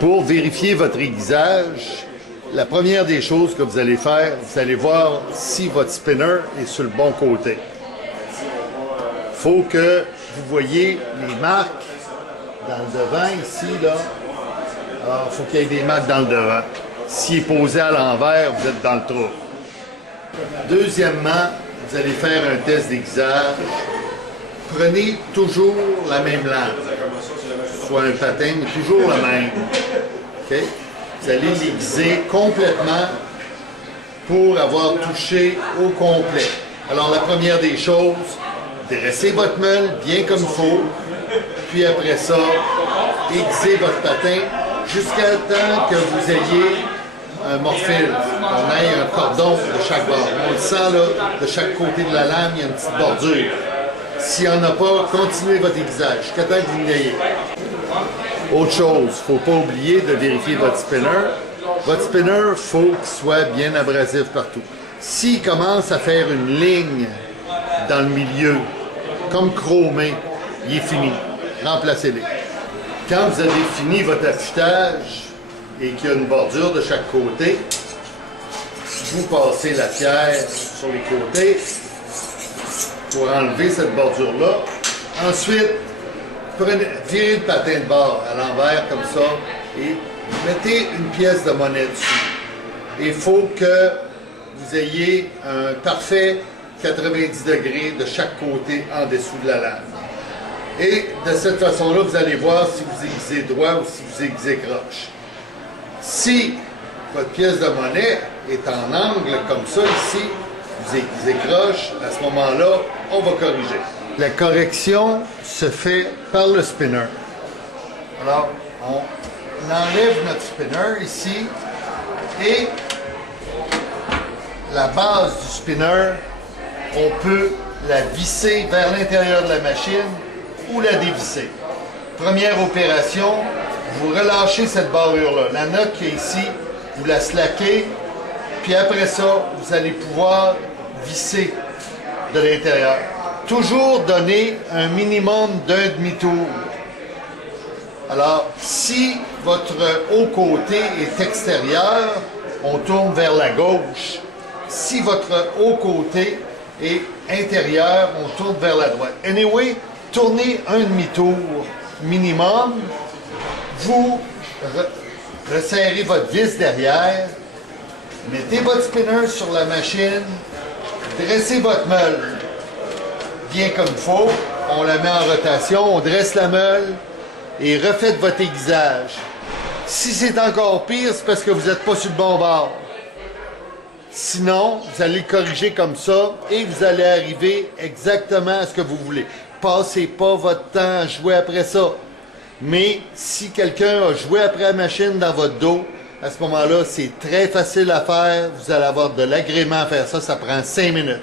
Pour vérifier votre aiguisage, la première des choses que vous allez faire, vous allez voir si votre spinner est sur le bon côté. Il faut que vous voyez les marques dans le devant ici, là. Alors, il faut qu'il y ait des marques dans le devant. S'il est posé à l'envers, vous êtes dans le trou. Deuxièmement, vous allez faire un test d'aiguisage. Prenez toujours la même lame, soit un patin, mais toujours le même. Okay? Vous allez l'aiguiser complètement pour avoir touché au complet. Alors, la première des choses, dressez votre meule bien comme il faut, puis après ça, aiguisez votre patin jusqu'à temps que vous ayez un morphile, qu'on ait un cordon de chaque bord. On le sent là, de chaque côté de la lame, il y a une petite bordure. S'il n'y en a pas, continuez votre aiguisage jusqu'à temps que vous l'ayez. Autre chose, il ne faut pas oublier de vérifier votre spinner. Votre spinner, il faut qu'il soit bien abrasif partout. S'il commence à faire une ligne dans le milieu, comme chromé, il est fini. Remplacez-les. Quand vous avez fini votre affûtage et qu'il y a une bordure de chaque côté, vous passez la pierre sur les côtés pour enlever cette bordure-là. Ensuite, virez le patin de bord à l'envers comme ça et mettez une pièce de monnaie dessus. Il faut que vous ayez un parfait 90 degrés de chaque côté en dessous de la lame. Et de cette façon-là, vous allez voir si vous aiguisez droit ou si vous aiguisez croche. Si votre pièce de monnaie est en angle comme ça ici, vous aiguisez croche, à ce moment-là, on va corriger. La correction se fait par le spinner. Alors, on enlève notre spinner ici et la base du spinner, on peut la visser vers l'intérieur de la machine ou la dévisser. Première opération, vous relâchez cette barrure-là. La note qui est ici, vous la slackez, puis après ça, vous allez pouvoir visser de l'intérieur. Toujours donner un minimum d'un demi-tour. Alors, si votre haut côté est extérieur, on tourne vers la gauche. Si votre haut côté est intérieur, on tourne vers la droite. Anyway, tournez un demi-tour minimum. Vous resserrez votre vis derrière. Mettez votre spinner sur la machine. Dressez votre meule bien comme il faut. On la met en rotation, on dresse la meule et refaites votre aiguisage. Si c'est encore pire, c'est parce que vous n'êtes pas sur le bon bord. Sinon, vous allez le corriger comme ça et vous allez arriver exactement à ce que vous voulez. Passez pas votre temps à jouer après ça. Mais si quelqu'un a joué après la machine dans votre dos, à ce moment-là, c'est très facile à faire. Vous allez avoir de l'agrément à faire ça. Ça prend 5 minutes.